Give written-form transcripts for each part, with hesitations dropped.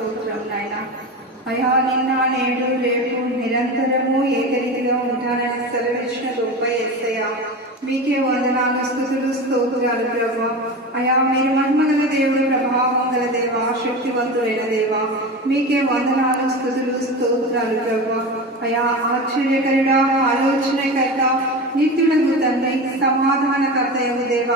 స్తోత్రం నాయన. అయా నిన్న నేడు రేపు నిరంతరము ఏకరీతిగా ఉంటానని సెలవిచ్చిన గొప్ప యేసయ్య, మీకే వందనాలు, స్తుతులు, స్తోత్రాలు ప్రభా. అయా మీరు మహిమగల దేవుడు, ప్రభావం గల దేవ, శక్తివంతుడైన దేవ, మీకే వందనాలు, స్తుతులు, స్తోత్రాలు ప్రభా. అయా ఆశ్చర్యకరుడా, ఆలోచనకర్త, నిత్యులకు తండ్రి, సమాధానకర్తయగు దేవ,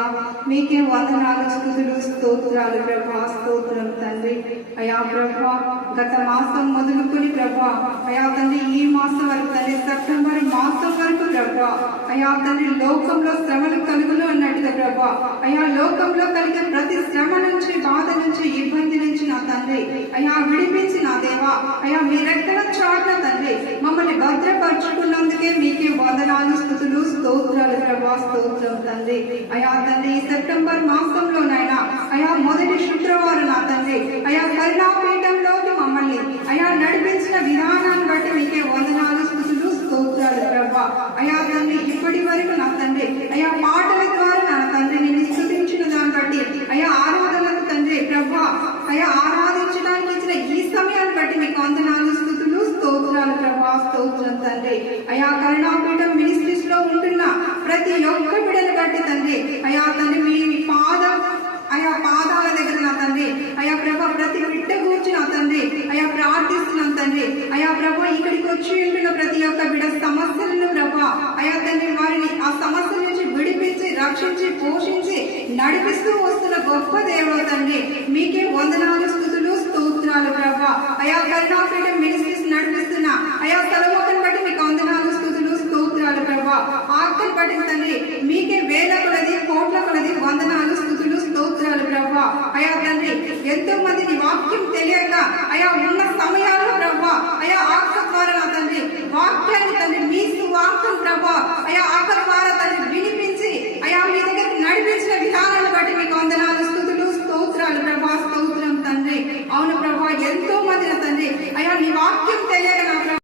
మీకే వందనాలు, స్తుతులు, స్తోత్రాలు ప్రభా. స్తోత్రం తండ్రి. అయా ప్రభా, గత మాసం మొదలుకొని ప్రభా, అయా తండ్రి ఈ మాసం వరకు తండ్రి, సెప్టెంబర్ మాసం వరకు ప్రభా, అయా తండ్రి లోకంలో శ్రమలు కలుగులు అన్నట్టుగా ప్రభా, అయా లోకంలో కలిగే ప్రతి శ్రమ నుంచి, బాధ నుంచి, ఇబ్బంది నుంచి నా తండ్రి అయా విడిపించి నా దేవా, అయా మీరెక్కడ చాటున తండ్రి మమ్మల్ని భద్రపరుచుకున్నందుకే మీకే వందనాలు, స్తుతులు, స్తోత్రాలు ప్రభా. స్తోత్రం తండ్రి. అయా తండ్రి ఈ సెప్టెంబర్ మాసంలోనైనా అయా మొదటి శుక్రవారం నా తండ్రి అయా కరుణాపీఠంలోకి మమ్మల్ని అయా నడిపించిన విధానాన్ని బట్టి మీకే వందనాలు, స్తుతులు, స్తోత్రాలు ప్రభా. అయా తండ్రి ఇప్పటి వరకు నా తండ్రి అయా పాటల ద్వారా నా తండ్రి నిన్ను స్తుతించిన దాన్ని బట్టి అయా ఆరాధనకు తండ్రి ప్రభా, అయా ఆరాధించడానికి ఇచ్చిన ఈ సమయాన్ని బట్టి మీకు వందనాలు, స్తుతులు, స్తోత్రాలు ప్రభా. స్తోత్రం తండ్రి. అయా కరుణాపీఠం మినిస్ట్రీస్ లో ఉంటున్న ప్రతి ఒక్క బిడ్డను బట్టి తండ్రి అయా తండ్రి మీ పాదాల దగ్గర నా తండ్రి అయా ప్రభా ప్రతి బిడ్డ కూర్చి నా తండ్రి అయా ప్రార్థిస్తున్నాం తండ్రి. అయా ప్రభా ఇక్కడికి వచ్చి ఉంటున్న ప్రతి ఒక్క బిడ్డ సమస్యలను ప్రభా అయా తండ్రి వారిని ఆ సమస్యల నుంచి విడిపించి, రక్షించి, పోషించి నడిపిస్తూ వస్తున్న గొప్ప దేవుడు తండ్రి, మీకే వందనాలు, స్తుతులు, స్తోత్రాలు ప్రభా. అయా కరుణాపీఠం మినిస్ట్రీస్ నడిపిస్తున్న అయా సలమోకను బట్టి మీకు వందనాలు, స్తుతులు, స్తోత్రాలు ప్రభా. ఆకలి బట్టి తండ్రి మీకే వేల కొలది, కోట్ల కొలది వందనాలు, స్తుతులు, స్తోత్రాలు ప్రభా. అయా తండ్రి ఎంతో మందికి వాక్యం తెలియక అయా ఉన్న సమయాల్లో ప్రభా అయా ఆక ద్వారా తండ్రి వాక్యాన్ని తండ్రి మీ సువార్తను ప్రభా అయా ఆక ద్వారా తండ్రి వినిపించి అయా మీ దగ్గర నడిపించిన విధానాన్ని బట్టి మీకు వందనాలు, స్తుతులు, స్తోత్రాలు ప్రభా. స్తోత్రం తండ్రి. అవును ప్రభా ఎంతో మంది తండ్రి అయా నీ వాక్యం తెలియక నా ప్రభా.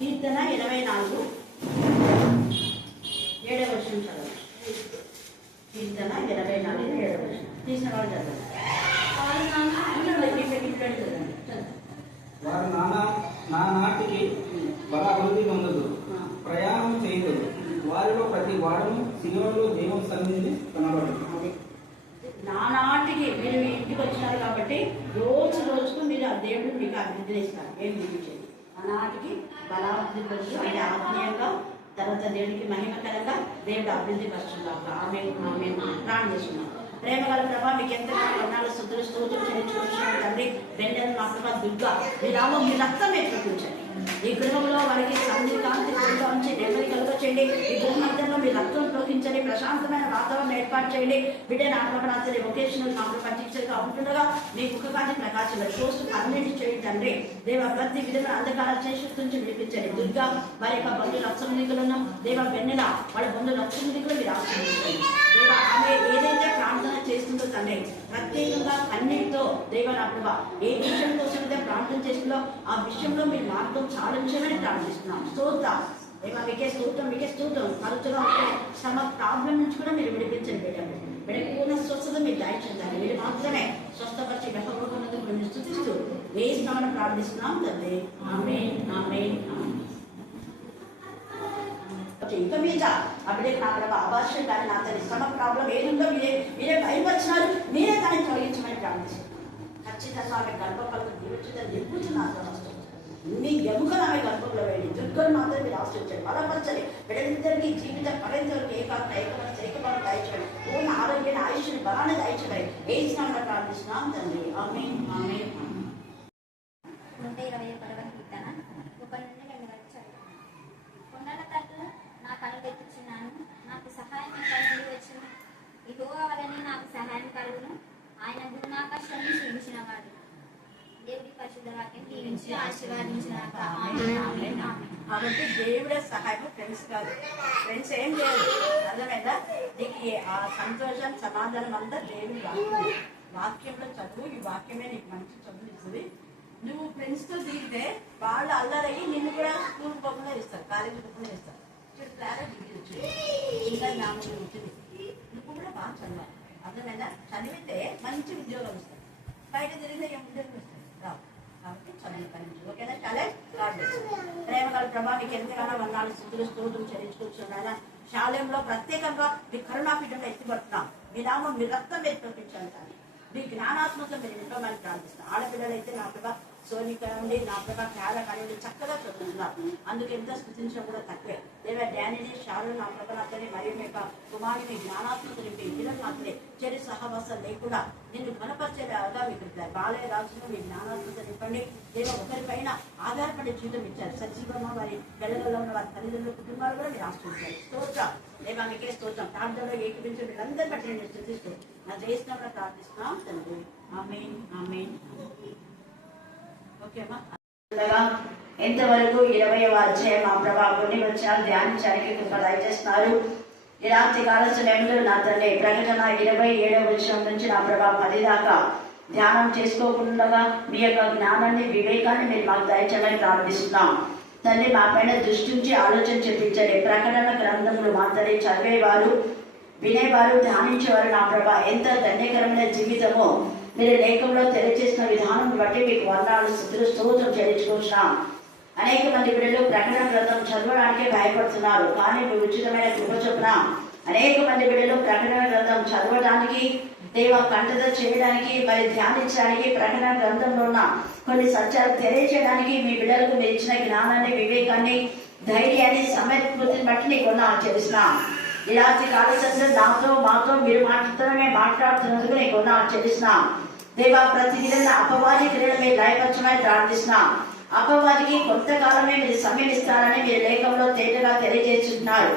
కీర్తన 24 7వ వచనం చదవండి. కీర్తన 24 7వ వచనం తీసిన వాళ్ళు చదవండి. వారు నా నాటికి బలాభివృద్ధి పొందదు, ప్రయాణం చేయదు, వారిలో ప్రతి వాడను సినిమాలో దేవుని సన్నిధిని కనబడదు. నానాటికి మీరు మీ ఇంటికి వచ్చినారు కాబట్టి రోజు రోజుకు మీరు ఆ దేవుడు మీకు అభివృద్ధి ఇస్తారు. ఏం చూపించేది నానాటికి బలాభివృద్ధి పరుచు అంటే ఆత్మీయంగా, తర్వాత దేవుడికి మహిమకరంగా దేవుడు అభివృద్ధి పరుచున్నాక ఆమె ప్రాణం చేస్తున్నాం. ప్రేమ గల ప్రభా మీకు ఎంత వర్ణాలు, స్తుతులు, స్తోత్రం చెల్లించుకుంటున్నాం తండ్రి. వెంటనే మా ప్రభా దుర్గా మీరాలో మీ రక్తం ఏర్పడించండి. ఈ గృహంలో వారికి సంధి కాంతి ఉంచి నెమ్మది కలుగ చేయండి. ఈ గృహ మధ్యంలో మీ రక్తం ప్రోగించండి. ప్రశాంతమైన వాతావరణం ఏర్పాటు చేయండి. బిడ్డ నాటపడాల్సిన వొకేషనల్ కాంప్రమైజ్ టీచర్గా ఉంటుండగా మీ ముఖకాంతి ప్రకాశం పోస్ట్ అన్నింటి చేయండి తండ్రి. దేవ ప్రతి విధంగా అంధకార చేసి నుంచి వినిపించండి. దుర్గా వారి యొక్క బంధువులు రక్షణికులను దేవ వెన్నెల వాళ్ళ బంధువులు రక్షణికులు మీరు ఆశ్రయించండి. దేవ ఆమె ఏదైతే ప్రార్థన చేస్తుందో తండ్రి ప్రత్యేకంగా అన్నిటితో దేవ నా ప్రభా ఏ విషయం కోసం అయితే ప్రార్థన చేస్తుందో ఆ విషయంలో మీరు మార్గం సాధించమని ప్రార్థిస్తున్నాం. స్తోత్రం దేవ మీకే స్తోత్రం, మీకే స్తోత్రం. తరచుగా తమ ప్రాబ్లం నుంచి కూడా మీరు విడిపించండి. బిడ్డ పూర్ణ స్వస్థత మీరు దాయించండి. మీరు మాత్రమే స్వస్థపరిచి వెప్పబడుకున్నందుకు మేము స్తుతిస్తూ వేస్తామని ప్రార్థిస్తున్నాం తండ్రి. ఆమేన్, ఆమేన్, ఆమేన్. ఇక మీద అప్పుడే నా ప్రభావ అభాషం కానీ నా తల్లి శ్రమ ప్రాబ్లం ఏదుందో మీరే బయలుపరిచినారు. మీరే దాన్ని తొలగించమని ప్రార్థిస్తున్నాం. ఖచ్చితంగా ఆమె గర్భఫలం దీవించదని దిగుతున్నారు. మీ ఎముకలు ఆమె గర్భంలో వేయండి. దుర్గలు మాత్రం మీరు ఆశ్రయించండి, బలపరచండి. బిడ్డలిద్దరికీ జీవిత పడేంతవరకు ఏకబలం దయచండి. పూర్ణ ఆరోగ్యాన్ని, ఆయుష్ని, బలాన్ని దయచండి. ఏ స్నామంలో ప్రార్థిస్తున్నాం తండ్రి. ఆమేన్, ఆమేన్. 121వ కీర్తన 1 నుండి 2 వరకు చదువుతాను. కొండల తట్టు నా కళ్ళు వెతుకుచున్నాను, నాకు సహాయం ఎక్కడి నుండి వచ్చును? యెహోవా వలన నాకు సహాయం కలుగును. ఆయన భూమాకాశాన్ని సృజించిన వాడు. దేవుడి పరిశుద్ధ వాక్యం దీవించి ఆశీర్వాదించినాక ఆమేన్. కాబట్టి దేవుడే సహాయం, ఫ్రెండ్స్ కాదు. ఫ్రెండ్స్ ఏం చేయదు, అర్థమైందా? నీకు ఆ సంతోషం, సమాధానం అంతా దేవుడి వాక్యంలో చదువు. ఈ వాక్యమే నీకు మంచి చదువు ఇస్తుంది. నువ్వు ఫ్రెండ్స్తో దిగితే వాళ్ళు అల్లరయ్యి నిన్ను కూడా స్కూల్ పోకుండా ఇస్తారు, కాలేజీ పోకుండా ఇస్తారు. చూడు క్లారెట్ డిగ్రీ వచ్చింది, ఇంకా నామూలు వచ్చింది. నువ్వు కూడా బాగా చదవాలి, అర్థమైందా? చదివితే మంచి ఉద్యోగాలు ఇస్తారు. బయట తిరిగితే ఏం ఉద్యోగం వస్తుంది రావు. కాబట్టి చదువు కలిగించు. ఓకేనా? Challenge God bless you. ప్రేమ గల ప్రభా నీకు ఎంతగానో వందనాలు స్తుతులు స్తోత్రం చెల్లించుకుంటున్నాను. శాలయంలో ప్రత్యేకంగా మీ కరుణాపీఠంలో ఎత్తిపడుతున్నాం. మీ నామం మీ రక్తం మీద ప్రకటించాలి కానీ మీ జ్ఞానాత్మకం మీరు నింపమని ప్రార్థిస్తాం. ఆడపిల్లలైతే నా ప్రభా సోనిక నుండి నా ప్రభా చాలా కానీ చక్కగా చదువుతున్నారు. అందుకు ఎంత స్థుతించడం కూడా తక్కువే. దేవ డానీని షారు నా ప్రభాతని మరియు మీ యొక్క కుమారుని జ్ఞానాత్మక నింపి ఇద్దరు మాత్రమే చెరి సహవాసం లేకుండా నిన్ను కనపరిచేలాగా మీకు బాలయ్య రాజును మీ జ్ఞానాత్మక నింపండి. దేవ ఒకరిపైన ఆధారపడే జీవితం ఇచ్చారు. సజీవమ్మ వారి పిల్లలలో ఉన్న వారి తల్లిదండ్రుల కుటుంబాలు కూడా మీరు ఆశ్రయించారు. స్తోత్రం దేవా మీకే స్తోత్రం. ప్రార్థనలో ఏకీపించి వీళ్ళందరి బట్టి నేను స్థుతిస్తూ నా దేశంలో ప్రార్థిస్తున్నాం తండ్రి. ఆమేన్ ఆమేన్. ఓకేమా? ఎంతవరకు 20వ అధ్యాయం మా ప్రభా కొన్ని వచనాలు ధ్యానించడానికి కృప దయచేస్తున్నారు. ఈ రాత్రి కాల సమయంలో నా తండ్రి ప్రకటన 27వ వచనం నుంచి నా ప్రభా 10 దాకా ధ్యానం చేసుకోకుండా మీ యొక్క జ్ఞానాన్ని వివేకాన్ని మీరు మాకు దయచేయమని ప్రార్థిస్తున్నాం. తండ్రి మా పైన దృష్టి నుంచి ఆలోచన చెప్పించండి. ప్రకటన గ్రంథములు మా తండ్రి చదివేవారు వినేవారు ధ్యానించేవారు నా ప్రభా ఎంత ధన్యకరమైన జీవితమో మీరు లేఖంలో తెలియజేసిన విధానం బట్టి మీకు వందనాలు స్తుతులు స్తోత్రం చెల్లించుకుంటున్నాం. అనేక మంది బిడ్డలు ప్రకటన గ్రంథం చదవడానికే భయపడుతున్నారు. కానీ మీ ఉచితమైన కృప చొప్పున అనేక మంది బిడ్డలు ప్రకటన గ్రంథం చదవడానికి దేవ కంఠత చేయడానికి మరి ధ్యానించడానికి ప్రకటన గ్రంథంలో ఉన్న కొన్ని సత్యాలు తెలియజేయడానికి మీ బిడ్డలకు మీరు ఇచ్చిన జ్ఞానాన్ని వివేకాన్ని ధైర్యాన్ని సమర్పతిని బట్టి నీకు ఆచరిస్తున్నాం. ఇలాంటి కాలచంద్ర నాతో మాతో మీరు మాట్లాడుతూనే మాట్లాడుతున్నందుకు నీకు ఆచరిస్తున్నాం. దేవా ప్రతి దిన అపవాది క్రియలు మీరు లయపరచమని ప్రార్థిస్తున్నాం. అపవాదికి కొంతకాలమే మీరు సమయం ఇస్తారని మీరు లేఖంలో తేటగా తెలియజేస్తున్నారు.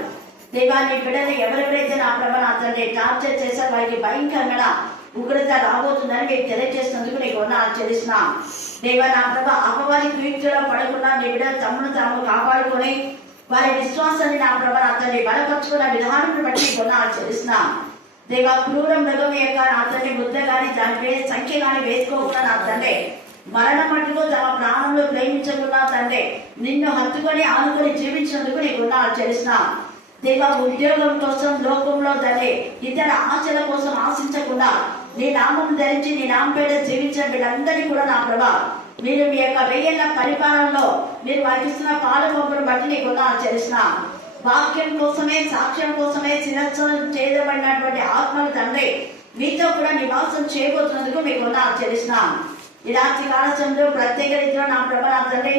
దేవా నీ బిడ్డలు ఎవరెవరైతే నా ప్రభ నా తండ్రి టార్చర్ చేశారు వారికి భయంకరమైన ఉగ్రత రాబోతుందని మీకు తెలియజేసినందుకు నీకు ఆచరిస్తున్నాం. దేవా నా ప్రభ అపవాది క్రీస్తులో పడకుండా నీ బిడ్డలు తమను తాము కాపాడుకొని వారి విశ్వాసాన్ని నా ప్రభ నా తండ్రి బలపరుచుకున్న విధానం బట్టి ఆచరిస్తున్నాం. దేవా క్రూర మృగం యొక్క నా తండ్రి ముద్ద కానీ దాని సంఖ్య కానీ వేసుకోకుండా నా తండ్రి మరణం మటుకు తమ ప్రాణంలో ప్రేమించకుండా తండ్రి నిన్ను హత్తుకొని ఆనుకొని జీవించినందుకు నీకు ఆచరిస్తున్నాం. దేవా ఉద్యోగం కోసం లోకంలో తండ్రి ఇతర ఆశల కోసం ఆశించకుండా నీ నామం ధరించి నీ నామం పేద జీవించిన వీళ్ళందరినీ కూడా నా ప్రభా మీరు మీ యొక్క 1000 ఏళ్ల పరిపాలనలో మీరు వాయిస్తున్న పాలమోపును బట్టి నీకు ఆచరిస్తున్నాం. వాక్యం కోసమే సాక్ష్యం కోసమే శిరస్సును చేయబడినటువంటి ఆత్మలు తండ్రి మీతో కూడా నివాసం చేయబోతున్నందుకు మీకు ఆచరిస్తున్నాం. ఇలాంటి కాలచంద్రు ప్రత్యేక రీతిలో నా ప్రభ నా తండ్రి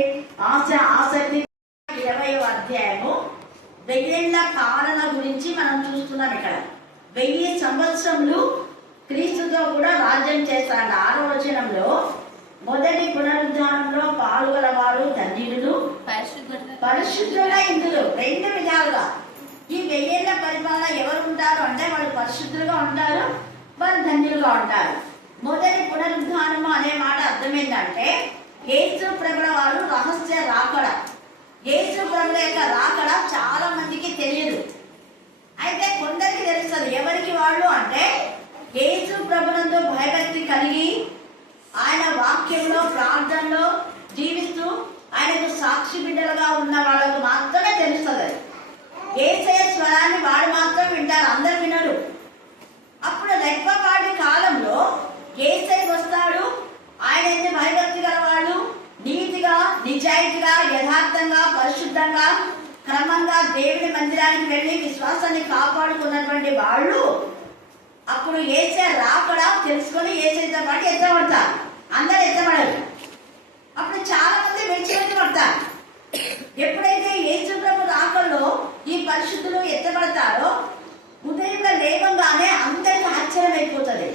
ఆసక్తి 20వ అధ్యాయము 1000 ఏళ్ల పాలన గురించి మనం చూస్తున్నాం. ఇక్కడ 1000 సంవత్సరములు క్రీస్తుతో కూడా రాజ్యం చేస్తాడు. 6వ వచనంలో మొదటి పునరుద్ధానంలో పాల్గొల వారు ధన్యులు పరిశుద్ధులుగా ఇందులో 2 విధాలుగా ఈ 1000 ఏళ్ల పరిపాలన ఎవరు ఉంటారు అంటే వాళ్ళు పరిశుద్ధులుగా ఉంటారు, వాళ్ళు ధన్యులుగా ఉంటారు. మొదటి పునరుద్ధానము అనే మాట అర్థం ఏంటంటే యేసు ప్రభుల వారు రహస్య రాకడ. యేసు ప్రభుల యొక్క రాకడ చాలా మందికి తెలియదు. అయితే కొందరికి తెలుస్తుంది. ఎవరికి వాళ్ళు అంటే యేసు ప్రభునందు భయభక్తి కలిగి ఆయన వాక్యంలో ప్రార్థనలో జీవిస్తూ ఆయనకు సాక్షి బిడ్డలుగా ఉన్న వాళ్ళకు మాత్రమే తెలుస్తుంది. యేసయ్య స్వరాన్ని వాడు మాత్రం వింటారు, అందరు వినరు. అప్పుడు రెప్పపాటి కాలంలో యేసయ్య వస్తాడు. ఆయన అయితే భయభక్తి గల వాళ్ళు నీతిగా నిజాయితీగా యథార్థంగా పరిశుద్ధంగా క్రమంగా దేవుని మందిరానికి వెళ్ళి విశ్వాసాన్ని కాపాడుకున్నటువంటి వాళ్ళు అప్పుడు యేసయ్య రాకడా తెలుసుకొని యేసయ్యతో పాటు ఎత్తబడతారు. అందరు ఎత్తబడరు. అప్పుడు చాలా మంది విడిచిపెట్టబడతారు. ఎప్పుడైతే యేసు ప్రభు రాకల్లో ఈ పరిశుద్ధులు ఎత్తబడతారో ఉదయంలో లేవంగానే అందరికి ఆశ్చర్యం అయిపోతుంది.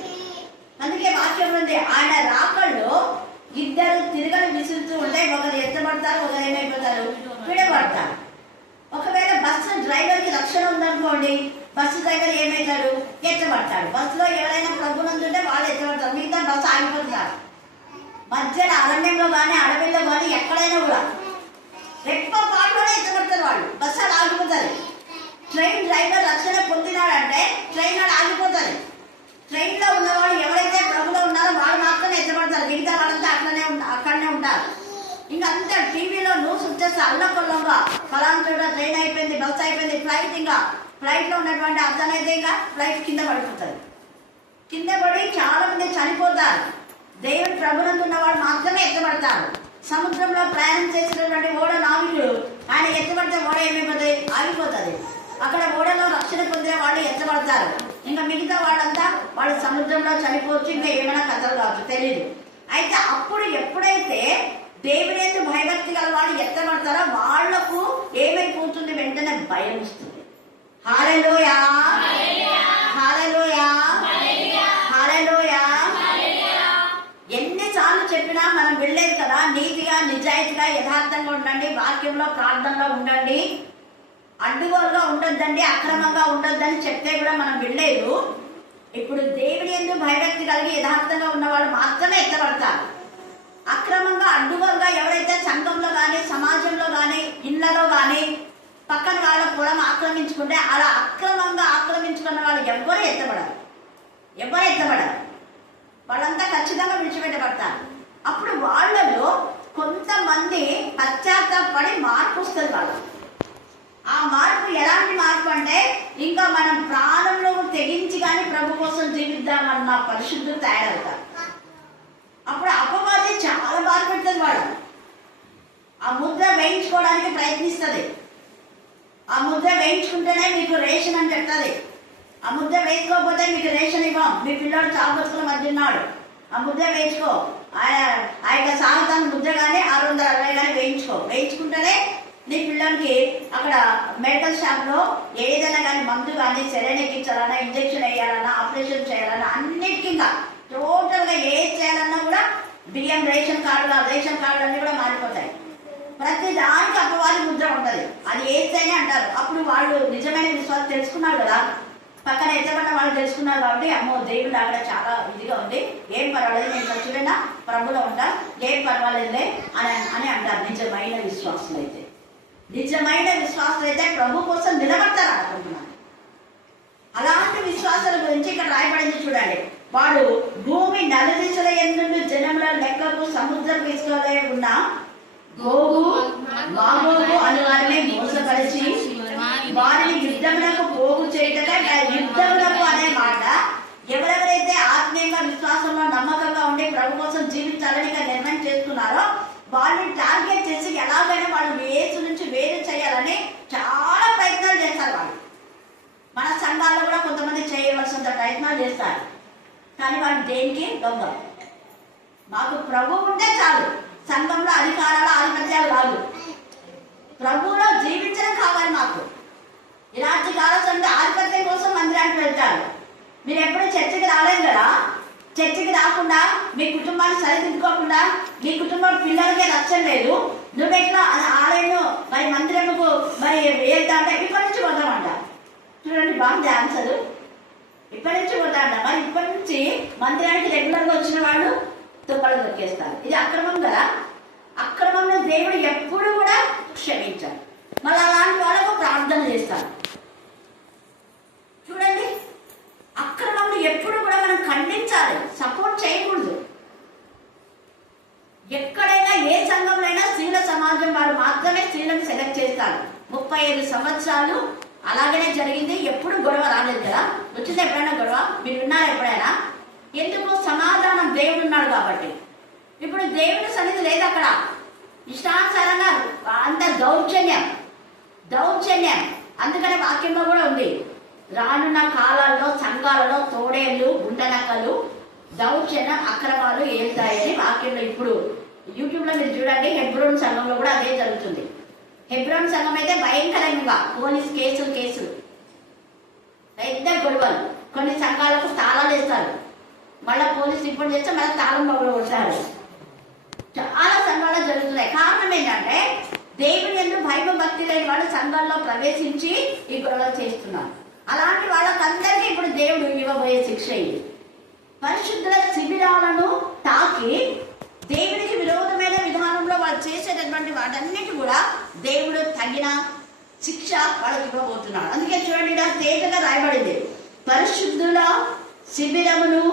అందుకే వాక్యం ఉంది ఆయన రాకల్లో 2 తిరగలు విసురుతూ ఉంటే ఒకరు ఎత్తబడతారు, ఒకరు ఏమైపోతారు విడబడతారు. ఒకవేళ బస్సు డ్రైవర్ కి రక్షణ ఉందనుకోండి, బస్సు డ్రైవర్ ఏమవుతాడు ఎత్తబడతాడు. బస్సులో ఎవరైనా ప్రభునందుంటే వాళ్ళు ఎత్తబడతారు, మిగతా బస్సు ఆగిపోతున్నారు. మధ్యలో అరణ్యంలో కానీ అడవిలో కానీ ఎక్కడైనా కూడా రెప్ప పాటులోనే ఎత్తబడతారు వాళ్ళు, బస్సు అలా ఆగిపోతారు. ట్రైన్ డ్రైవర్ రక్షణ పొందినాడంటే ట్రైన్ అలా ఆగిపోతారు. ట్రైన్ లో ఉన్నవాళ్ళు ఎవరైతే ప్రభులో ఉన్నారో వాళ్ళు మాత్రమే ఎత్తబడతారు, మిగతా వాళ్ళంతా అక్కడనే ఉంటారు. ఇంకా అంతా టీవీలో న్యూస్ వచ్చేస్తే అల్లకొల్లంగా ఫలానా చోట ట్రైన్ అయిపోయింది, బస్సు అయిపోయింది, ఫ్లైట్ ఇంకా ఫ్లైట్ లో ఉన్నటువంటి అతనైతే ఇంకా ఫ్లైట్ కింద పడిపోతారు. కింద పడి చాలా మంది చనిపోతారు. దేవుని ప్రభునందు ఉన్నవాడు మాత్రమే ఎత్తబడతారు. సముద్రంలో ప్రయాణం చేసినటువంటి ఓడ నావికులు ఆయన ఎత్తబడితే ఓడ ఏమైపోతుంది? ఆగిపోతుంది. అక్కడ ఓడలో రక్షణ పొందిన వాళ్ళు ఎత్తబడతారు. ఇంకా మిగతా వాళ్ళంతా వాళ్ళు సముద్రంలో చనిపోవచ్చు, ఇంకా ఏమైనా కథలు కావచ్చు, తెలియదు. అయితే అప్పుడు ఎప్పుడైతే దేవుని యందు భయభక్తి గల వాళ్ళు ఎత్తబడతారో వాళ్లకు ఏమైపోతుంది? వెంటనే భయం వస్తుంది. హల్లెలూయా, హల్లెలూయా, హల్లెలూయా. ఎన్నిసార్లు చెప్పినా మనం వెళ్ళేది కదా. నీతిగా, నిజాయితీగా, యథార్థంగా ఉండండి, వాక్యంలో ప్రార్థనలో ఉండండి, అడ్డుగోలుగా ఉండొద్దండి, అక్రమంగా ఉండొద్దని చెప్తే కూడా మనం వెళ్ళలేదు. ఇప్పుడు దేవుని యందు భయభక్తి కలిగి యథార్థంగా ఉన్న వాళ్ళు మాత్రమే ఎత్తబడతారు. అక్రమంగా అడ్డుగోలుగా ఎవరైతే సంఘంలో కానీ, సమాజంలో కానీ, ఇళ్లలో కానీ పక్కన వాళ్ళ పొలం ఆక్రమించుకుంటే అలా అక్రమంగా ఆక్రమించుకున్న వాళ్ళు ఎవరు ఎత్తబడరు. వాళ్ళంతా ఖచ్చితంగా విడిచిపెట్టబడతారు. అప్పుడు వాళ్ళలో కొంతమంది పశ్చాత్తాపడి మార్పు వస్తుంది. వాళ్ళు ఆ మార్పు ఎలాంటి మార్పు అంటే, ఇంకా మనం ప్రాణంలో తెగించి కానీ ప్రభు కోసం జీవిద్దామన్న పరిశుద్ధులు తయారవుతారు. అప్పుడు అపవాది చాలా బాధ పెడుతుంది. వాడు ఆ ముద్ర వేయించుకోవడానికి ప్రయత్నిస్తుంది. ఆ ముద్ర వేయించుకుంటేనే మీకు రేషన్ అని చెప్తుంది. ఆ ముద్ర వేసుకోకపోతే మీకు రేషన్ ఇవ్వం. మీ పిల్లోడు చాపత్తుల మధ్య ఉన్నాడు, ఆ ముద్ర వేయించుకో. ఆ యొక్క సాగుతాను ముద్ర కానీ 660 కానీ వేయించుకుంటేనే నీ పిల్లలకి అక్కడ మెడికల్ షాప్ లో ఏదైనా కానీ మందు కానీ సెలైన్ ఎక్కించాలన్నా, ఇంజక్షన్ వేయాలన్నా, ఆపరేషన్ చేయాలన్నా, అన్నిటికీ టోటల్ గా ఏది చేయాలన్నా కూడా బియ్యం రేషన్ కార్డు అన్ని కూడా మారిపోతాయి. ప్రతి దానికి అపవాది ముద్ర ఉంటది. అది ఏదైనా అంటారు. అప్పుడు వాళ్ళు నిజమైన విశ్వాసం తెలుసుకున్నారు కదా, పక్కన ఎత్తబడిన వాళ్ళు తెలుసుకున్నారు కాబట్టి, అమ్మో దేవుడు అక్కడ చాలా ఇదిగా ఉంది, ఏం పర్వాలేదు, నేను ఖచ్చితంగా ప్రభులో ఉంటా, ఏం పర్వాలేదులే అని అంటారు. నిజమైన విశ్వాసులు అయితే ప్రభు కోసం నిలబడతారు అనుకుంటున్నాను. అలాంటి విశ్వాసాల గురించి ఇక్కడ రాయబడింది చూడండి. వాడు భూమి నలుదిశల యందు జనముల లెక్కకు సముద్రం ఇసుకలో ఉన్న గోగు మాగోగు అను వారిని మోసపరిచి వారిని యుద్ధములకు పోగు చేయటగా. యుద్ధములకు అనే మాట ఎవరెవరైతే ఆత్మీయంగా విశ్వాసంలో నమ్మకంగా ఉండి ప్రభు కోసం జీవించాలని నిర్ణయం చేసుకున్నారో వాళ్ళని టార్గెట్ చేసి ఎలాగైనా వాళ్ళు వేసు నుంచి వేరు చేయాలని చాలా ప్రయత్నాలు చేస్తారు. వాళ్ళు మన సంఘాల్లో కూడా కొంతమంది చేయవలసినంత ప్రయత్నాలు చేస్తారు. కానీ వాళ్ళు దేనికి దొంగ. మాకు ప్రభు ఉంటే చాలు, సంఘంలో అధికారాలు ఆధిపత్యాలు కాదు, ప్రభువులో జీవించడం కావాలి మాకు. ఇలాంటి ఆలోచన ఆధిపత్యం కోసం మందిరానికి వెళ్తారు. మీరు ఎప్పుడు చర్చకి రాలేదు కదా. చర్చకి రాకుండా మీ కుటుంబాన్ని సరిదిద్దుకోకుండా మీ కుటుంబం పిల్లలకే రక్షణ లేదు, నువ్వెట్లా ఆలయం మరి మందిరముకు మరి వెళ్తా అంటే ఇప్పటి నుంచి పోతామంట. చూడండి బాగుంది ఆన్సర్. ఇప్పటి నుంచి పోతాంట. మరి ఇప్పటి నుంచి మందిరానికి రెగ్యులర్ గా వచ్చిన వాళ్ళు తుప్పలు దొరికేస్తారు. ఇది అక్రమం కదా. అక్రమంలో దేవుడు ఎప్పుడు కూడా క్షమించారు. మళ్ళీ అలాంటి వాళ్ళకు ప్రార్థన చేస్తారు. చూడండి, అక్రమంలో ఎప్పుడు కూడా మనం ఖండించాలి, సపోర్ట్ చేయకూడదు. ఎక్కడైనా ఏ సంఘంలో అయినా స్త్రీల సమాజం వారు మాత్రమే స్త్రీలను సెలెక్ట్ చేస్తారు. 35 సంవత్సరాలు అలాగనే జరిగింది. ఎప్పుడు గొడవ రాలేదు కదా. వచ్చింది ఎప్పుడైనా గొడవ? మీరు ఉన్నారా ఎప్పుడైనా? ఎందుకు? సమాధానం దేవుడు ఉన్నాడు కాబట్టి. ఇప్పుడు దేవుని సన్నిధి లేదు అక్కడ. ఇష్టానుసారంగా అంత దౌర్జన్యం. అందుకనే వాక్యంలో కూడా ఉంది, రానున్న కాలాల్లో సంఘాలలో తోడేళ్లు, గుండెనక్కలు, దౌర్జన్యం, అక్రమాలు ఏల్తాయని వాక్యంలో. ఇప్పుడు యూట్యూబ్ లో మీరు చూడండి, హెబ్రోన్ సంఘంలో కూడా అదే జరుగుతుంది. హెబ్రోన్ సంఘం అయితే భయంకరంగా పోలీస్ కేసులు, పెద్ద గొడవలు. కొన్ని సంఘాలకు తాళాలు వేస్తారు, మళ్ళీ పోలీస్ రిపోర్ట్ చేస్తే మళ్ళీ తాళం పగలు కొడతారు. చాలా సంఘాలు జరుగుతున్నాయి. కారణం ఏంటంటే దేవుని యందు భయభక్తి లేని వాళ్ళు సంఘాల్లో ప్రవేశించి ఈ గొడవలు చేస్తున్నారు. అలాంటి వాళ్ళకందరికీ ఇప్పుడు దేవుడు ఇవ్వబోయే శిక్ష ఇది. పరిశుద్ధుల శిబిరాలను తాకి దేవునికి విరోధమైన విధానంలో వాళ్ళు చేసేటటువంటి వాటన్నిటి కూడా దేవుడు తగిన శిక్ష వాళ్ళకి ఇవ్వబోతున్నాడు. అందుకే చూడండి, ఇలా తేటగా రాయబడింది, పరిశుద్ధుల శిబిరమును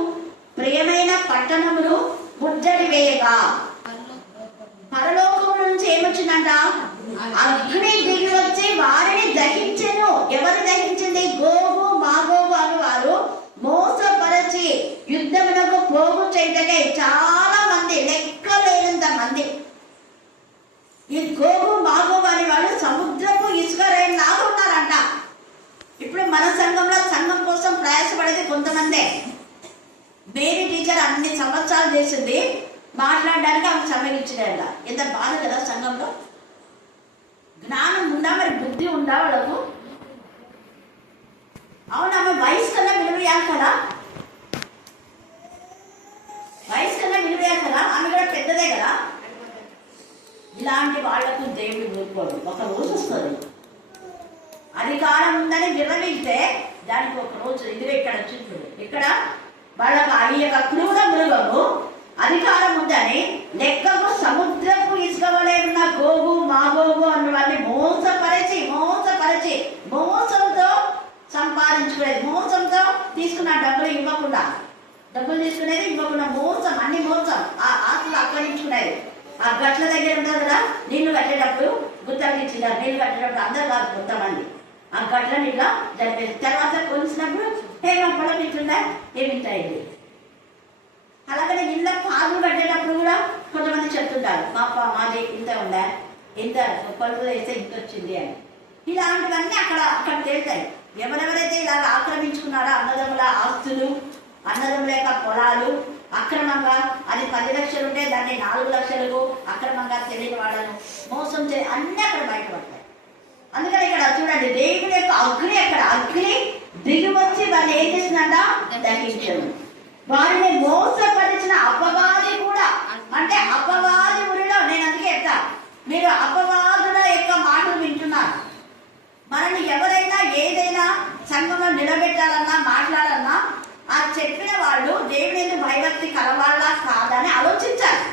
ప్రియమైన పట్టణమును ముట్టడి వేయగా పరలోకం నుంచి ఏమొచ్చిందంట? అగ్ని దిగి వచ్చి వారిని దహించెను. ఎవరు దహించింది? గోగు మాగోగు అని వారు మోసపరచి యుద్ధమునకు పోగు చేయటకే చాలా మాట్లాడడానికి ఆమె సమయం ఇచ్చినారు. ఎంత బాధ కదా సంఘంలో. జ్ఞానం ఉందా, మరి బుద్ధి ఉందా వాళ్ళకు? అవును, ఆమె వయసు కన్నా విలువయాలి కదా, వయసు కన్నా విలువయాలి కదా, ఆమె కూడా పెద్దదే కదా. ఇలాంటి వాళ్లకు దేవుడు ఊరుకోడు. ఒక రోజు వస్తుంది, అధికారం ఉందని విరమిస్తే దానికి ఒక రోజు. ఇదిగా ఇక్కడ వచ్చింది, ఇక్కడ వాళ్ళకు ఈ యొక్క క్రూర మృగము అధికారం ఉందని లెక్కకు సముద్రపు ఇసుకవలే ఉన్న గోగు మాగోగు అన్నవాడిని మోసపరిచి మోసంతో సంపాదించుకునేది, మోసంతో తీసుకున్న డబ్బులు ఇవ్వకుండా, డబ్బులు తీసుకునేది ఇవ్వకుండా, మోసం, అన్ని మోసం. ఆ ఆస్తులు అప్పగించుకునేది. ఆ గట్ల దగ్గర ఉంటుంది కదా, నీళ్లు కట్టేటప్పుడు గుత్తలు ఇచ్చినారు. నీళ్లు కట్టేటప్పుడు అందరు కాదు, కొంతమంది ఆ గట్లని ఇట్లా జరిపేది. తర్వాత కొలిసినప్పుడు ఏమప్పడం ఇట్లుందా, ఏమింటాయింది. అలాగనే ఇళ్ళ పాదులు కట్టేటప్పుడు కూడా కొంతమంది చెప్తుంటారు, మాది ఇంత ఉందా, ఇంత కొలుపులు వేస్తే ఇంత వచ్చింది అని. ఇలాంటివన్నీ అక్కడ తేలుతాయి. ఎవరెవరైతే ఇలాగ ఆక్రమించుకున్నారో అన్నదమ్ముల ఆస్తులు, అన్నదమ్ముల యొక్క పొలాలు అక్రమంగా, అది 10 లక్షలు ఉంటే దాన్ని 4 లక్షలకు అక్రమంగా తెలియని వాళ్ళను మోసం అన్నీ అక్కడ బయటపడతాయి. అందుకని ఇక్కడ చూడండి, దేవుడి యొక్క అగ్ని, అక్కడ అగ్ని దిగి వచ్చి వాళ్ళు ఏం చేసిందంట, దహించను. వారిని మోసపరిచిన అపవాది కూడా, అంటే అపవాది ఊరిలో, నేను అందుకే చెప్తా, మీరు అపవాదుల యొక్క మాటలు వింటున్నారు. మనల్ని ఎవరైనా ఏదైనా సంఘంలో నిలబెట్టాలన్నా మాట్లాడాలన్నా ఆ చెప్పిన వాళ్ళు దేవుని యందు భయభక్తి కలవాళ్ళ కాదని ఆలోచించాలి.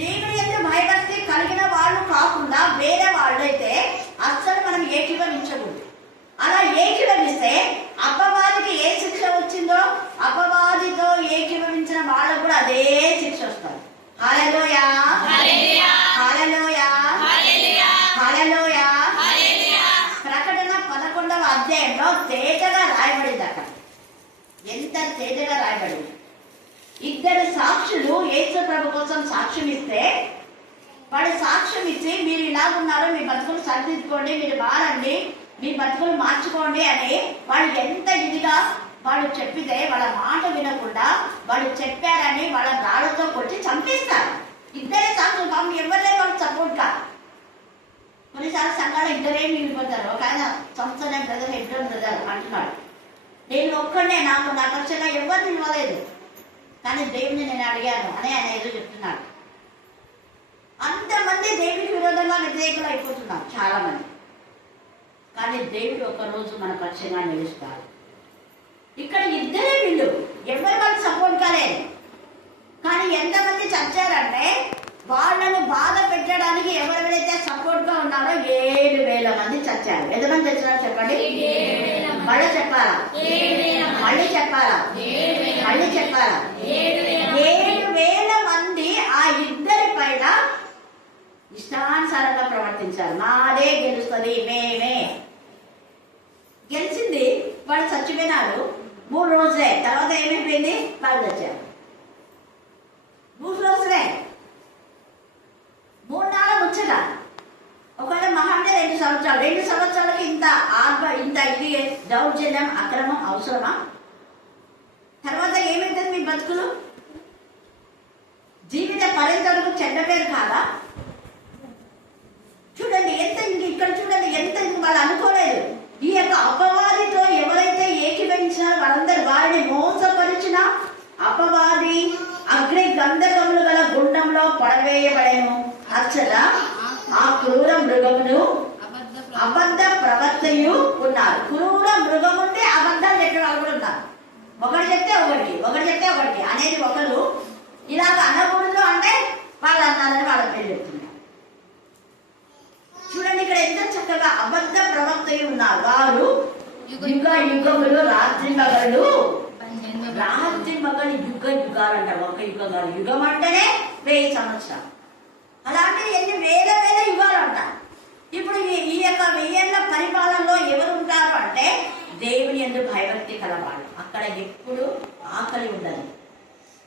దేవుని యందు భయభక్తి కలిగిన వాళ్ళు కాకుండా వేరే వాళ్ళైతే అస్సలు మనం ఏకీభవించకూడదు. అలా ఏకీభవిస్తే అపవాదికి ఏ శిక్ష వచ్చిందో అపవాదితో ఏకీభవించిన వాళ్ళకు కూడా అదే శిక్ష వస్తుంది. హల్లెలూయా, హల్లెలూయా, హల్లెలూయా. ప్రకటన 11వ అధ్యాయంలో తేటగా రాయబడింది. అక్కడ ఎంత తేటగా రాయబడింది. 2 సాక్షులు యేసు ప్రభు కోసం సాక్ష్యం ఇస్తే, వాడు సాక్ష్యం ఇచ్చి మీరు ఇలా ఉన్నారు, మీ బతుకులు సరిదిద్దుకోండి, మీరు మారండి, మీ బతుకులు మార్చుకోండి అని వాళ్ళు ఎంత ఇదిగా వాళ్ళు చెప్పితే, వాళ్ళ మాట వినకుండా వాళ్ళు చెప్పారని వాళ్ళ రాళ్లతో కొట్టి చంపేస్తారు. 2 సాక్షులు, పాపం ఎవరిలే వాళ్ళు సపోర్ట్ కాదు. కొన్నిసార్లు సంఘాలు 2 మిగిలిపోతారు. ఒక ఆయన సంస్థనే బ్రదర్, హెబ్రోన్ బ్రదర్ అంటున్నాడు, నేను ఒక్కడే, నాకు పక్షంగా ఎవరిని ఇవ్వలేదు, కానీ దేవుని నేను అడిగాను అని ఆయన ఏదో చెప్తున్నాడు. అంతమంది దేవుడికి విరోధంగా వ్యతిరేకులు అయిపోతున్నారు చాలా మంది. కానీ దేవుడు ఒకరోజు మన పక్షంగా నిలుస్తారు. ఇక్కడ 2 వీళ్ళు, ఎవరు వాళ్ళకి సపోర్ట్ కాలేదు. కానీ ఎంతమంది చచ్చారంటే వాళ్ళను బాధ పెట్టడానికి ఎవరెవరైతే సపోర్ట్ గా ఉన్నారో 7,000 మంది చచ్చారు. ఎంతమంది చచ్చారో చెప్పండి. మళ్ళీ చెప్పాలా, మళ్ళీ చెప్పాలా, మళ్ళీ చెప్పాలా. 7,000 మంది ఆ 2 పైన ఇష్టానుసారంగా ప్రవర్తించారు. మాదే గెలుస్తుంది, మేమే గెలిచింది. వాడు చచ్చిపోయినాడు 3 రోజులే. తర్వాత ఏమైపోయింది, వాళ్ళు వచ్చారు 3 రోజులే. 3 నెలల ముచ్చట. ఒకవేళ మహా అంటే 2 సంవత్సరాలు. 2 సంవత్సరాలకి ఇంత ఇది దౌర్జన్యం, అక్రమం అవసరమా? తర్వాత ఏమైతుంది మీ బతుకులు? జీవిత పర్యంతరకు చెడ్డ పేరు కాదా? చూడండి ఎంత, ఇక్కడ చూడండి ఎంత వాళ్ళు అనుకోలేదు. ఈ యొక్క అపవాదితో ఎవరైతే ఏకీభవించినారో వాళ్ళందరూ, వారిని మోసపరిచిన అపవాది అగ్ని గంధకములు గల గుండంలో పడవేయబడెను. అచ్చట ఆ క్రూర మృగమును అబద్ధ ప్రవక్తయు ఉన్నారు. క్రూర మృగం ఉంటే అబద్ధాలు చెప్పే వాళ్ళు కూడా ఉన్నారు. ఒకటి చెప్తే ఒకటి అనేది ఒకరు. ఇలాగ అనకూడదు అంటే వాళ్ళు అన్నారని వాళ్ళ పేరు చెప్తున్నారు. చూడండి ఇక్కడ ఎంత చక్కగా అబద్ధ ప్రవక్తయు ఉన్నారు. వారు యుగ యుగములు రాత్రి మగలు యుగాలు అంటారు. ఒక యుగం కాదు, యుగం అంటేనే 1000 సంవత్సరాలు. అలాంటి ఎన్ని వేల యుగాలు అంటారు. ఇప్పుడు ఈ యొక్క 1000 ఏళ్ల పరిపాలనలో ఎవరు ఉంటారు అంటే దేవుని యందు భయభక్తి కలవాళ్ళు. అక్కడ ఎప్పుడు ఆకలి ఉండదు,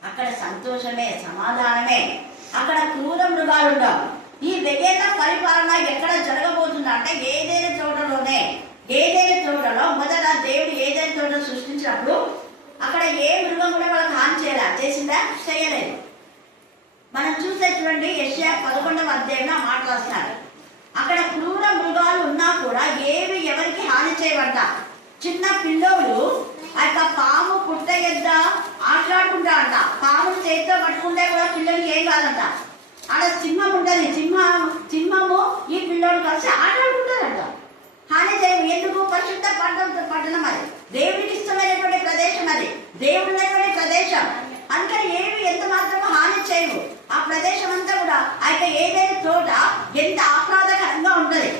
అక్కడ సంతోషమే, సమాధానమే. అక్కడ క్రూర మృగాలు ఉండవు. ఈ 1000 ఏళ్ల పరిపాలన ఎక్కడ జరగబోతుందా అంటే ఏదైనా తోటలో మొదట దేవుడు ఏదైనా తోట సృష్టించినప్పుడు అక్కడ ఏ మృగం కూడా వాళ్ళకి హాని చేసిందా? చేయలేదు. చూడండి, యెషయా 11వ అధ్యాయంలో మాట్లాడుతున్నారు. అక్కడ క్రూర మృగాలు ఉన్నా కూడా ఏవి ఎవరికి హాని చేయవంట. చిన్న పిల్లోళ్ళు ఆ యొక్క పాము పుట్ట ఎద్ద ఆటలాడుకుంటా అంట. పామును చేతితో పట్టుకుంటే కూడా పిల్లలకి ఏం కాదంట. ఆడ సింహం ఉంటుంది, సింహము ఈ పిల్లోడు కలిసి ఆటలాడుకుంటారంట. హాని చేయవు. ఎందుకు? పరిశుద్ధ పట్టణం అది, దేవుడికి ఇష్టమైనటువంటి ప్రదేశం, అది దేవుడినటువంటి ప్రదేశం. అందుకని ఏవి ఎంత మాత్రమో హాని చేయవు. ఆ ప్రదేశం అంతా కూడా ఆ యొక్క ఏదైనా తోట ఎంత ఆహ్లాదకరంగా ఉంటది.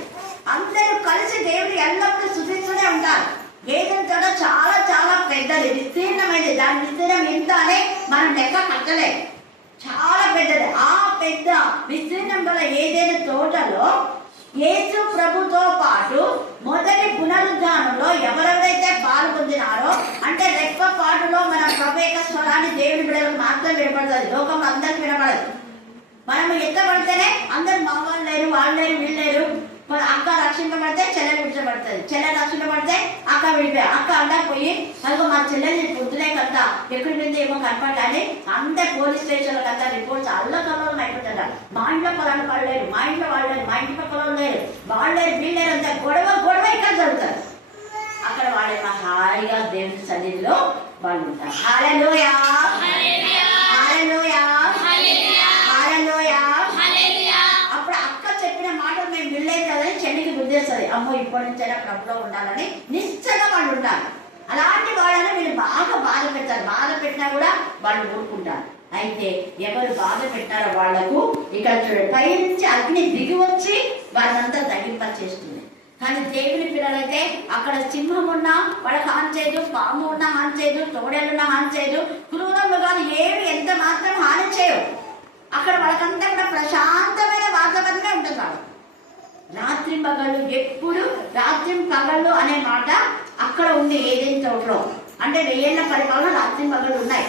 అందరూ కలిసి దేవుడు ఎల్లప్పుడూ స్తుతిస్తూనే ఉంటారు. ఏదైనా తోట చాలా చాలా పెద్దది, విస్తీర్ణమైనది. దాని విస్తీర్ణం ఎంత అనే మనం లెక్క కట్టలేం, చాలా పెద్దది. ఆ పెద్ద విస్తీర్ణం వల్ల ఏదైనా తోటలో యేసు ప్రభుతో పాటు మొదటి పునరుద్ధానంలో ఎవరెవరైతే పాల్గొందినారో, అంటే రెప్ప పాటులో మన ప్రభు యొక్క స్వరాన్ని దేవుడి బిడ్డలకు మాత్రం వినపడుతుంది, లోకంలో అందరికి వినపడదు. మనం ఎత్తబడితేనే అందరు మా వాళ్ళు లేరు, వాళ్ళు లేరు, వీళ్ళు లేరు. అక్క రక్షింపబడితే చెల్లె విడిచబడుతుంది, చెల్లె రక్షింపబడితే అక్క విడిపోయి, అక్క అంతా పోయి అదిగో మా చెల్లెని పొద్దులే కదా ఎక్కడి మీద ఏమో కనపడాలి, అందరు పోలీస్ స్టేషన్లకు అంతా రిపోర్ట్స్ అల్లకల్లోలం అయిపోతారు. మా ఇంట్లో పొలాలు వాళ్ళు లేరు, మా ఇంట్లో వాళ్ళు లేరు, మా ఇంటి పక్కన లేరు, వాళ్ళు లేరు, వీళ్ళు లేరు, అంతా గొడవ ఇక్కడ జరుగుతారు. అక్కడ వాళ్ళ హాయిగా దేవుని సన్నిధిలో వాళ్ళు ఉంటారు. హల్లెలూయా, హల్లెలూయా, హల్లెలూయా. అప్పుడు అక్క చెప్పిన మాటలు మేము వినలేదు కదని చెల్లికి గుర్తిస్తుంది. అమ్మో ఇప్పటి నుంచైనా ప్రభులో ఉండాలని నిశ్చయంగా వాళ్ళు ఉంటారు. అలాంటి వాళ్ళని వీళ్ళు బాగా బాధ పెడతారు. బాధ పెట్టినా కూడా వాళ్ళు ఊరుకుంటారు. అయితే ఎవరు బాధ పెట్టారో వాళ్లకు ఇక్కడ చూడండి, పై నుంచి అగ్ని దిగి వచ్చి వాళ్ళంతా తగ్గింపచేస్తుంది. కానీ దేవుని పిల్లలైతే అక్కడ సింహం ఉన్నా వాళ్ళకి హాని చేయదు, పాము ఉన్నా హాని చేయదు, తోడేళ్ళున్నా హాని చేయదు, క్రూర మృగాలు ఏవి ఎంత మాత్రం హాని చేయవు. అక్కడ వాళ్ళకంతా కూడా ప్రశాంతమైన వాతావరణమే ఉంటుంది. వాళ్ళు రాత్రి పగళ్ళు, ఎప్పుడు రాత్రి పగళ్ళు అనే మాట అక్కడ ఉంది ఏదైనా తోటలో. అంటే 1000 ఏళ్ల పరిపాలన రాత్రి పగళ్ళు ఉన్నాయి.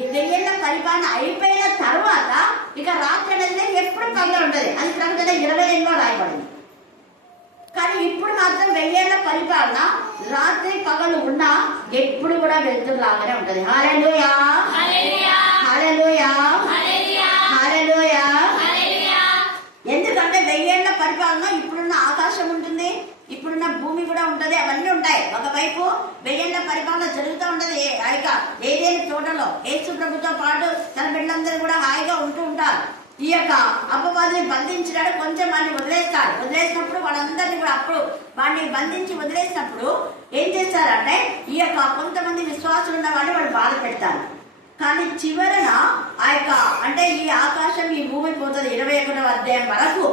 1000 ఏళ్ల పరిపాలన అయిపోయిన తర్వాత ఇక రాత్రి అనేది ఎప్పుడు పగలు ఉంటుంది. అది ప్రకటన 22లో రాయబడింది. కానీ ఇప్పుడు మాత్రం 1000 ఏళ్ల పరిపాలన రాత్రి పగలు ఉన్నా ఎప్పుడు కూడా వెళ్తులాగానే ఉంటది. హల్లెలూయా, హల్లెలూయా, హల్లెలూయా. ఎందుకంటే 1000 ఏళ్ల పరిపాలన ఇప్పుడున్న ఆకాశం ఉంటుంది, ఇప్పుడున్న భూమి కూడా ఉంటది, అవన్నీ ఉంటాయి. ఒకవైపు 1000 ఏళ్ల పరిపాలన జరుగుతూ ఉంటది. ఏదైనా తోటలో యేసు ప్రభుతో పాటు తన బిడ్డలందరూ కూడా హాయిగా ఉంటూ ఉంటారు. ఈ యొక్క అపవాదిని బంధించినాడు, కొంచెం వాడిని వదిలేస్తాడు. వదిలేసినప్పుడు వాళ్ళందరినీ కూడా అప్పుడు వాడిని బంధించి వదిలేసినప్పుడు ఏం చేస్తారంటే ఈ యొక్క కొంతమంది విశ్వాసులు ఉన్న వాళ్ళని వాళ్ళు బాధ పెడతారు. కానీ చివరన ఆ యొక్క అంటే ఈ ఆకాశం ఈ భూమి పోతుంది 21వ అధ్యాయం వరకు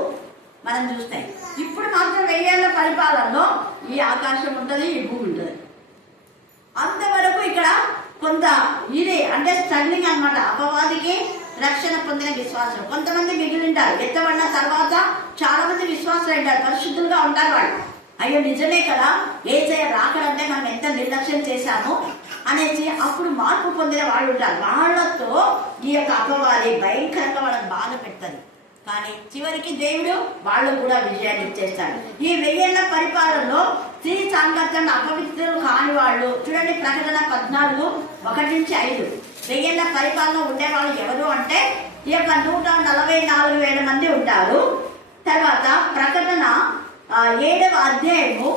మనం చూస్తే. ఇప్పుడు మాత్రం 1000 ఏళ్ల పరిపాలనలో ఈ ఆకాశం ఉంటుంది, ఈ భూమి ఉంటుంది. అంతవరకు ఇక్కడ కొంత ఇది అంటే స్ట్రగ్లింగ్ అన్నమాట. అపవాదికి రక్షణ పొందిన విశ్వాసం కొంతమంది మిగిలింటారు. ఎత్తబడిన తర్వాత చాలా మంది విశ్వాసులు ఉంటారు, పరిశుద్ధులుగా ఉంటారు. వాళ్ళు అయ్యో నిజమే కదా, యేసయ్య రాకడంటే మనం ఎంత నిర్లక్ష్యం చేశాము అనేసి అప్పుడు మార్పు పొందిన వాళ్ళు ఉంటారు. వాళ్ళతో ఈ యొక్క అపవాది భయంకరంగా వాళ్ళని బాధ పెడతారు. కానీ చివరికి దేవుడు వాళ్ళు కూడా విజయాన్ని ఇచ్చేస్తాడు. ఈ 1000 ఏళ్ల పరిపాలనలో స్త్రీ సాంగత్యంలో అపవిత్రులు కాని వాళ్ళు చూడండి, ప్రకటన 14:1-5. 1000 ఏళ్ల పరిపాలన ఉండేవాళ్ళు ఎవరు అంటే ఈ యొక్క 144,000 మంది ఉంటారు. తర్వాత ప్రకటన 7వ అధ్యాయము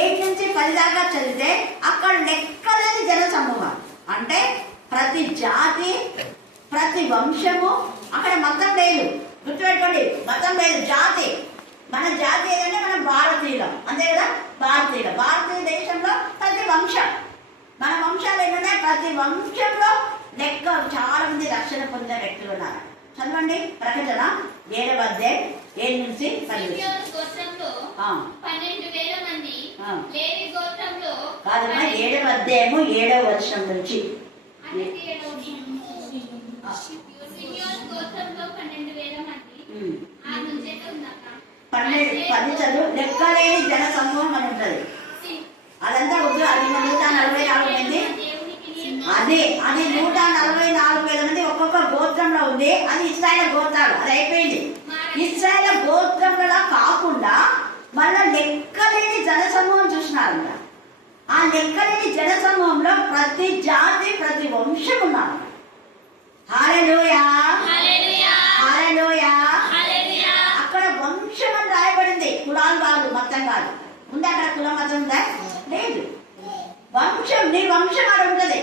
7 నుంచి 10 దాకా చదివితే అక్కడ లెక్కలేని జన సమూహం. అంటే ప్రతి జాతి, ప్రతి వంశము, అక్కడ మతం లేదు, గుర్తుపెట్టుకోండి, మతం లేదు, జాతి. మన జాతి ఏదంటే మనం భారతీయులం, అంతే కదా, భారతీయులు. భారతీయ దేశంలో ప్రతి వంశం, మన వంశాలు ఏంటంటే ప్రతి వంశంలో లెక్క చాలా మంది రక్షణ పొందిన వ్యక్తులు ఉన్నారు. చదవండి ప్రకటన 7వ అధ్యాయం 7 నుంచి 10. కాదమ్మా, 7వ అధ్యాయము 7వ వచనం నుంచి 10 చదువు. లెక్కలేని జన సమూహం అని ఉంటది. అదంతా వద్దు, అది 144 మంది. అది 144,000 మంది ఒక్కొక్క గోత్రంలో ఉంది. అది ఇశ్రాయేలు గోత్రాలు, అది అయిపోయింది. ఇశ్రాయేలు గోత్రంలో కాకుండా మళ్ళా లెక్కలేని జన సమూహం చూసినారంట. ఆ లెక్కలేని జన సమూహంలో ప్రతి జాతి, ప్రతి వంశం ఉన్నారు. హల్లెలూయా, హల్లెలూయా, ఉందా అక్కడ కులం మతం ఉందా? లేదు. వంశం, నీ వంశం అక్కడ ఉంటుంది.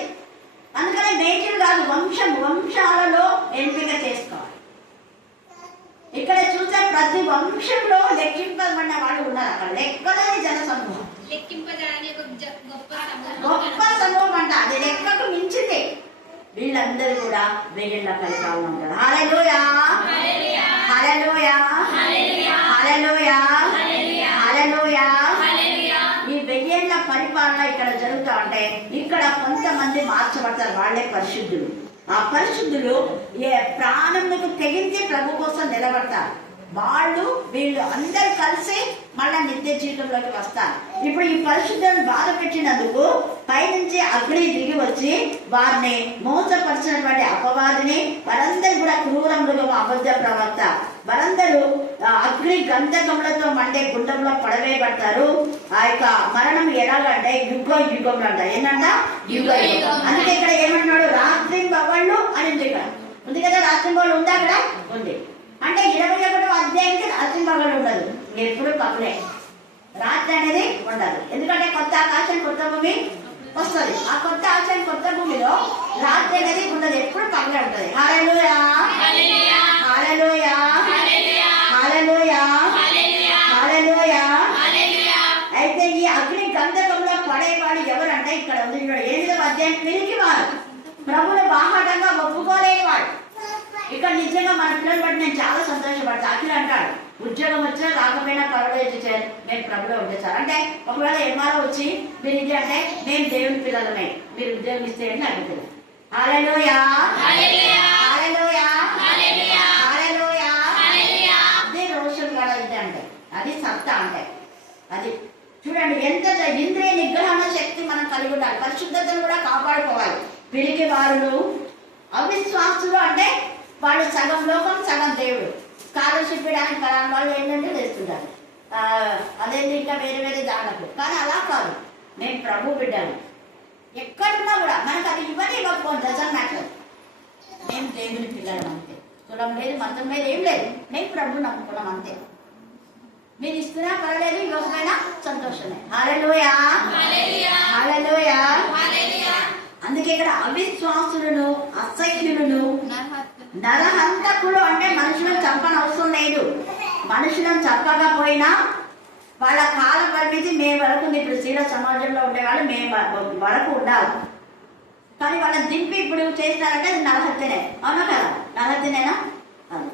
అందుకని నేటివ్ కాదు, వంశాలలో ఎంపిక చేసుకోవాలి. ఇక్కడ చూస్తే ప్రతి వంశంలో లెక్కింపబడిన వాళ్ళు ఉన్నారు. అక్కడ లెక్కలేని జన సమూహం, గొప్ప సమూహం అంట. అది లెక్కకు మించింది. వీళ్ళందరూ కూడా 1000 పరిపాలన ఉంటారు. హల్లెలూయా, హల్లెలూయా, హల్లెలూయా, హల్లెలూయా. ఈ 1000 పరిపాలన ఇక్కడ జరుగుతా ఉంటే ఇక్కడ కొంతమంది మార్చబడతారు. వాళ్ళే పరిశుద్ధులు. ఆ పరిశుద్ధులు ప్రాణములకు తెగించి ప్రభు కోసం నిలబడతారు. వీళ్ళు అందరు కలిసి మళ్ళా నిత్య జీవితంలోకి వస్తారు. ఇప్పుడు ఈ పరిశుద్ధులను బాధ పెట్టినందుకు పైనుంచి అగ్ని దిగి వచ్చి వారిని మోసపరిచినటువంటి అపవాదిని, వారందరూ కూడా క్రూర మృగం, అబద్ధ ప్రవక్త, వారందరూ అగ్ని గంధకములతో మండే గుండంలో పడవేయబడతారు. ఆ యొక్క మరణం ఎలాగంటే యుగంలో అంట. ఏంటంట? యుగ యుగం. అందుకే ఇక్కడ ఏమన్నాడు? రాత్రి పగళ్ళు అని ఉంది. ఇక్కడ ఉంది కదా, రాత్రి పగళ్ళు ఉందా? అక్కడ ఉంది. అంటే 21వ అధ్యాయానికి రాత్రి పగలు ఉండదు, ఎప్పుడు పగలే. రాత్రి అనేది ఉండదు. ఎందుకంటే కొత్త ఆకాశం కొత్త భూమి వస్తుంది. ఆ కొత్త ఆకాశం కొత్త భూమిలో రాత్రి అనేది ఉండదు, ఎప్పుడు పగలే ఉంటుంది. హల్లెలూయా, హల్లెలూయా, హల్లెలూయా, హల్లెలూయా. అయితే ఈ అగ్ని గంధకంలో పడేవాడు ఎవరంటే ఇక్కడ ఉంది. 8వ అధ్యాయం పిరికివాడు, ప్రభువును బాహాటంగా ఒప్పుకోలేనివాడు. ఇక్కడ నిజంగా మన పిల్లలు బట్టి నేను చాలా సంతోషపడతాను. అఖిల్ అంటాడు, ఉద్యోగం వచ్చినా రాకపోయినా పర్వాలేదు సార్, నేను ప్రభులో ఉంటే సార్. అంటే ఒకవేళ ఎంఆర్ఓ వచ్చి మీరు ఇది అంటే మేము దేవుని పిల్లలమే, మీరు ఉద్యోగం ఇస్తే అని అడుగుతుంది. హల్లెలూయా, హల్లెలూయా, హల్లెలూయా. అదే రోషన్ కూడా ఇది అంటే అది సత్తా అంటే అది. చూడండి ఎంత ఇంద్రియ నిగ్రహణ శక్తి మనం కలిగి ఉండాలి. పరిశుద్ధతను కూడా కాపాడుకోవాలి. పిరికి వారులు, అవిశ్వాసులు అంటే వాళ్ళు సగం లోకం సగం దేవుడు. స్కాలర్షిప్ ఇవ్వడానికి పలానా వాళ్ళు ఏంటంటే చేస్తుంటారు, అదేంటి ఇంకా వేరే వేరే దానికి. కానీ అలా కాదు, నేను ప్రభు బిడ్డాను. ఎక్కడున్నా కూడా మనకు అది ఇవ్వని ఇవ్వకపోతే డజన్ మ్యాటర్. నేను దేవుని పిల్లడం అంతే. కులం లేదు, మతం లేదు, ఏం లేదు. నేను ప్రభు నమ్ముకున్నాం అంతే. మీరు ఇస్తున్నా పర్వాలేదు, ఇవ్వకపోయినా సంతోషమే. హల్లెలూయా, హల్లెలూయా. అందుకే ఇక్కడ అవిశ్వాసులను, అసహ్యులను, నరహంతకులు అంటే మనుషులను చంపని అవసరం లేదు. మనుషులను చంపకపోయినా వాళ్ళ కాల పరిమితి మేము వరకు, ఇప్పుడు స్త్రీల సమాజంలో ఉండేవాళ్ళు మేము వరకు ఉండాలి. కానీ వాళ్ళని దింపి ఇప్పుడు చేసినారంటే అది నరహత్యనే. అవునా కదా? నరహత్యనేనా? అది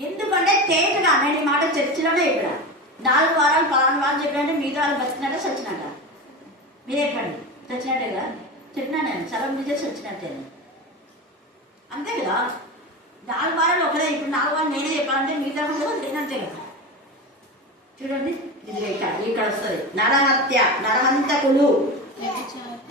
ఎందుకంటే తేటగా నేను ఈ మాట చర్చిలోనే చెప్పిన. 4 వారాలు 14 వారాలు చెప్పినంటే మిగతా వాళ్ళు బతికినట్ట చచ్చినట్ట. మీరే చెప్పండి, చచ్చినట్టే కదా చెప్పినా. నేను సగం చేసి వచ్చినట్టే అంతే కదా. 4 వారాలు ఒకదే. ఇప్పుడు 4 వారాలు నేనే చెప్పాలంటే మిగతా కూడా లేనంతే కదా. చూడండి, ఇది ఇక్కడ వస్తుంది నరహత్య, నరహంతకులు.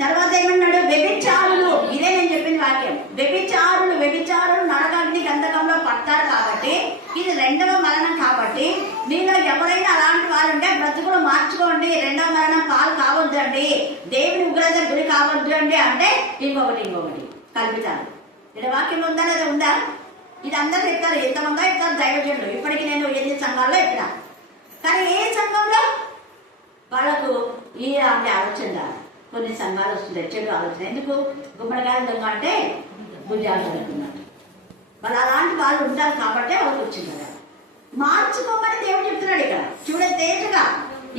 తర్వాత ఏమన్నాడు? వ్యభిచారులు. ఇదే నేను చెప్పిన వాక్యం. వ్యభిచారులు నరకాగ్ని గంధకంలో పడతారు. కాబట్టి ఇది 2వ మరణం. కాబట్టి మీలో ఎవరైనా అలాంటి వాళ్ళు ఉంటే బ్రతుకులు మార్చుకోండి. 2వ మరణం పాలు కావద్దు అండి, దేవుని ఉగ్రత గురి కావద్దు అండి. అంటే ఇంకొకటి కల్పితారు. ఇక్కడ వాక్యం ఉందా లేదా? ఉందా? ఇది అందరూ చెప్తారు, ఎంతమందో చెప్తారు దైవజనులు. ఇప్పటికి నేను 8 సంఘాల్లో చెప్పినా. కానీ ఏ సంఘంలో వాళ్ళకు ఈ అంటే ఆలోచన రాదు. కొన్ని సంఘాలు వస్తుంది చెడు ఆలోచన. ఎందుకు? గుమ్మడికాయలు దొంగ అంటే భుజాలు దొరుకుతున్నారు. వాళ్ళు అలాంటి వాళ్ళు ఉంటారు కాబట్టి వాళ్ళకి వచ్చింది కదా. మార్చుకోమని దేవుడు చెప్తున్నాడు ఇక్కడ. చూడండి తేటగా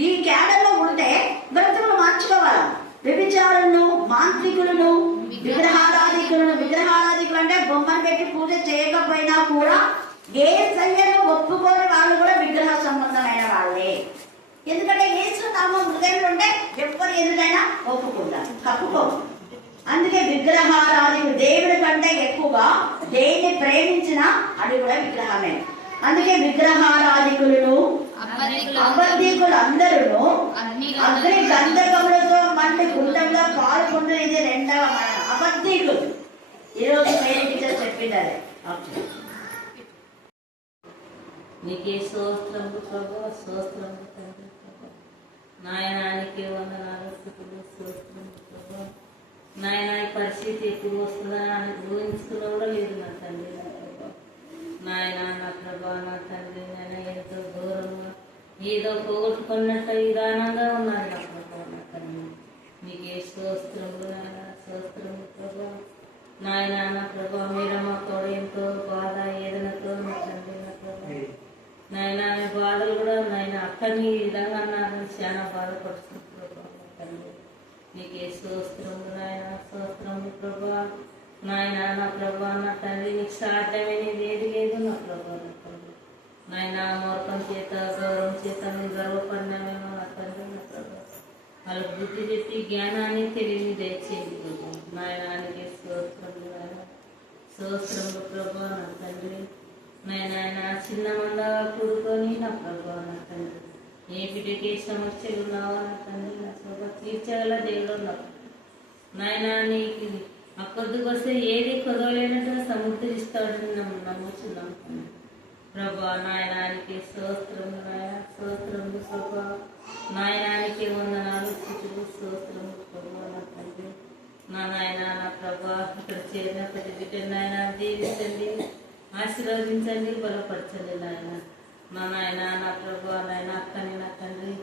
ఈ క్యాడర్లో ఉంటే బ్రతుకులు మార్చుకోవాలా. వ్యభిచారులను, మాంత్రికులను, విగ్రహారాధికులు అంటే బొమ్మను పెట్టి పూజ చేయకపోయినా కూడా యేసయ్యను ఒప్పుకోని వాళ్ళు కూడా విగ్రహ సంబంధమైన వాళ్ళే. ఎందుకంటే యేసు నామం హృదయంలో ఉంటే ఎవరు ఎదురైనా ఒప్పుకుంటారు, కప్పుకో. అందుకే విగ్రహారాధికులు దేవుడి కంటే ఎక్కువగా దేన్ని ప్రేమించినా అది కూడా విగ్రహమే. అందుకే విగ్రహారాధికులను, అబద్ధికులు అందరూ అగ్ని గంధకములతో మండి గుండంలో పాల్గొన్నది 2వ మరణం. అబద్ధికులు ఈరోజు పేరు టీచర్ చెప్పిండారు. నీకే స్తోత్రము ప్రభు, స్తోత్రము నాయనానికి వందనాలు, స్తుతులు, స్తోత్రము ప్రభు. నాయన ఈ పరిస్థితి ఎప్పుడు వస్తుందని అని ఊహించుకున్న కూడా లేదు నా తండ్రి. నా ప్రభు నాయన, నా ప్రభా, నా తండ్రి, నాయన ఎంతో దూరంగా ఏదో పోగొట్టుకున్నట్టు విధానంగా ఉన్నారు నా ప్రభా నా తండ్రి. మీకే స్తోత్రములు నాయన, స్తోత్రములు ప్రభా. నాయన నా ప్రభా, మీరమ్మ తోడు ఎంతో బాధ ఏదనతో నా తండ్రి నా ప్రభా. నాయన ఆమె బాధలు కూడా నాయన అక్కడిని ఈ విధంగా అన్నారని చాలా బాధపడుతుంది ప్రభా నా తండ్రి. మీకే స్తోత్రములు నాయన, స్తోత్రములు ప్రభా. నాయన నా ప్రభా నా తండ్రి, నీకు సాధ్యమైనది ఏది లేదు నా ప్రభా నా తండ్రి. నాయన మూర్ఖం చేత గౌరవం చేత నేను గర్వపడినామేమో నా తండ్రి నా ప్రభా. వాళ్ళకు బుద్ధి చెప్పి జ్ఞానాన్ని తెలియని దయచేయండి ప్రభా. నాయనానికి స్తోత్రములు నాయన, స్తోత్రములు ప్రభా నా తండ్రి. నాయన చిన్న మందగా కూడుకొని నా ప్రభా నా తండ్రి, ఏ బిడ్డకి సమస్యలు ఉన్నావో నా తండ్రి నా ప్రభా తీర్చగల దేవుడు ఉన్నావు నాయన. నీకు ఆ కొద్దికొస్తే ఏది కొదవలేనట్టుగా సముద్రిస్తాడని నమ్ముచున్నాం తండ్రి ప్రభా. నాయనానికి స్తోత్రములు నాయన, స్తోత్రములు ప్రభా. నాయనానికి వందనాలు స్థుతులు స్తోత్రములు ప్రభా నా తండ్రి. నా నాయన నా ప్రభా, ఇక్కడ చేరిన ప్రతి బిడ్డ నాయన దీవించండి, ఆశీర్వదించండి, బలపరచండి నాయన. నా నాయన నా ప్రభా, నాయన అక్కని నా తండ్రి,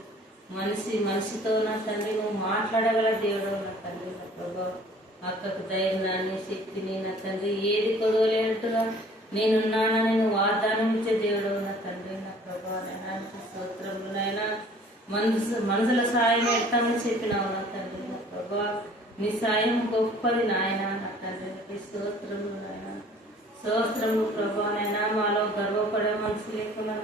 మనిషితో నా తండ్రి నువ్వు మాట్లాడగల దేవుడు నా తండ్రి నా ప్రభా. అక్కకు ధైర్యాన్ని శక్తిని నా తండ్రి, ఏది కొదవలేనట్టుగా నేనున్నానని నువ్వు వాగ్దానం ఇచ్చే దేవుడు నా తండ్రి నా ప్రభా. నాయనానికి స్తోత్రములు నాయన. మనసుల సాయం ఎత్తామని చెప్పినావు నా తండ్రి నా ప్రభా. నీ సాయం గొప్పది నాయన నా తండ్రికి స్తోత్రములు నాయన, స్తోత్రములు ప్రభా. నాయన మాలో గర్వపడే మనసు లేకుండా